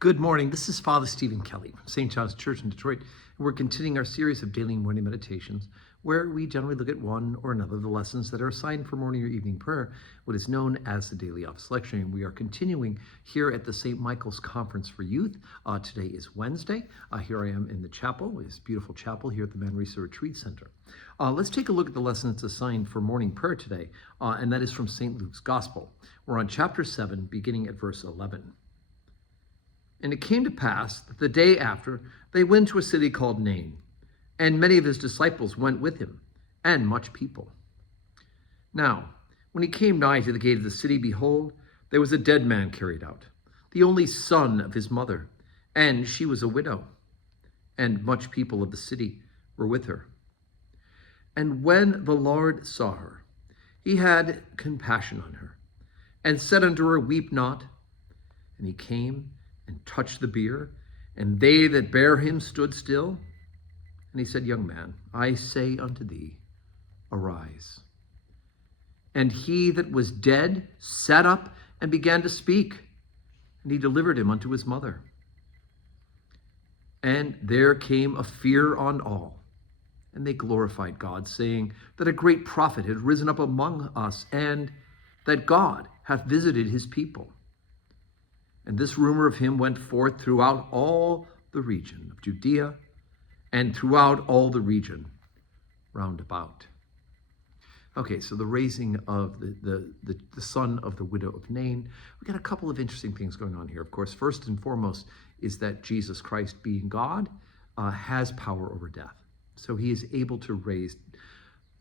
Good morning. This is Father Stephen Kelly from St. John's Church in Detroit, and we're continuing our series of daily morning meditations where we generally look at one or another of the lessons that are assigned for morning or evening prayer, what is known as the Daily Office Lectionary. We are continuing here at the St. Michael's Conference for Youth. Today is Wednesday. Here I am in the chapel, this beautiful chapel here at the Manresa Retreat Center. Let's take a look at the lesson that's assigned for morning prayer today, and that is from St. Luke's Gospel. We're on chapter 7, beginning at verse 11. And it came to pass that the day after they went to a city called Nain, and many of his disciples went with him, and much people. Now, when he came nigh to the gate of the city, behold, there was a dead man carried out, the only son of his mother, and she was a widow, and much people of the city were with her. And when the Lord saw her, he had compassion on her, and said unto her, Weep not. And he came and touched the bier, and they that bare him stood still. And he said, Young man, I say unto thee, arise. And he that was dead sat up and began to speak, and he delivered him unto his mother. And there came a fear on all, and they glorified God, saying that a great prophet had risen up among us, and that God hath visited his people. And this rumor of him went forth throughout all the region of Judea and throughout all the region round about. Okay, so the raising of the son of the widow of Nain. We got a couple of interesting things going on here. Of course, first and foremost is that Jesus Christ, being God, has power over death. So he is able to raise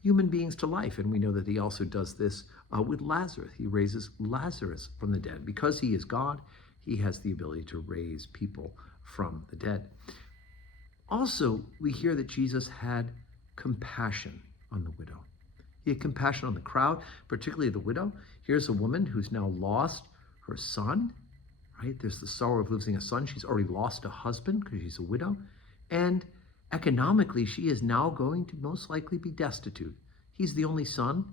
human beings to life. And we know that he also does this with Lazarus. He raises Lazarus from the dead. Because he is God, he has the ability to raise people from the dead. Also, we hear that Jesus had compassion on the widow. He had compassion on the crowd, particularly the widow. Here's a woman who's now lost her son, right? There's the sorrow of losing a son. She's already lost a husband because she's a widow. And economically, she is now going to most likely be destitute. He's the only son,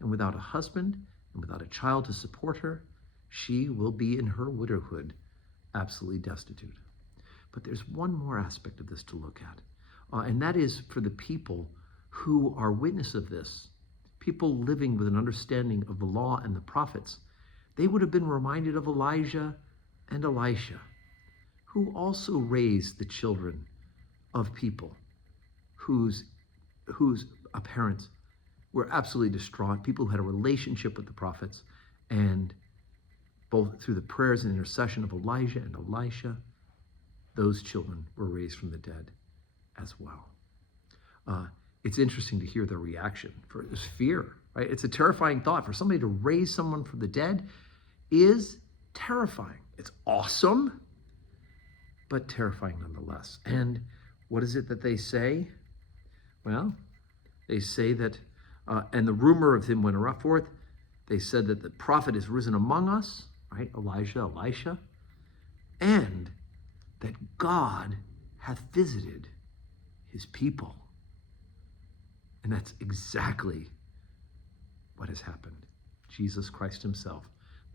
and without a husband and without a child to support her, she will be in her widowhood absolutely destitute. But there's one more aspect of this to look at, and that is for the people who are witness of this, people living with an understanding of the law and the prophets. They would have been reminded of Elijah and Elisha, who also raised the children of people whose parents were absolutely distraught, people who had a relationship with the prophets, and both through the prayers and intercession of Elijah and Elisha, those children were raised from the dead as well. It's interesting to hear their reaction. For this fear, right? It's a terrifying thought. For somebody to raise someone from the dead is terrifying. It's awesome, but terrifying nonetheless. And what is it that they say? Well, they say that, and the rumor of him went forth. They said that the prophet is risen among us, right? Elijah, Elisha, and that God hath visited his people. And that's exactly what has happened. Jesus Christ himself,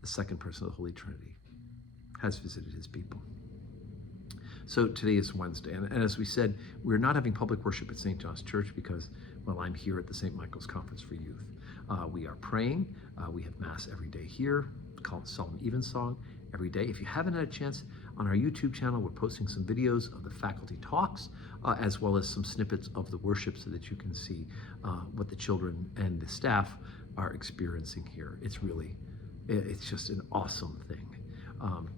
the second person of the Holy Trinity, has visited his people. So today is Wednesday, and as we said, we're not having public worship at St. John's Church because, well, I'm here at the St. Michael's Conference for Youth. We are praying. We have Mass every day here, called Psalm Evensong every day. If you haven't had a chance, on our YouTube channel, we're posting some videos of the faculty talks, as well as some snippets of the worship so that you can see what the children and the staff are experiencing here. It's just an awesome thing.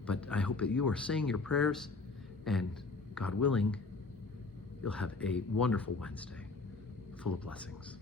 But I hope that you are saying your prayers, and God willing, you'll have a wonderful Wednesday full of blessings.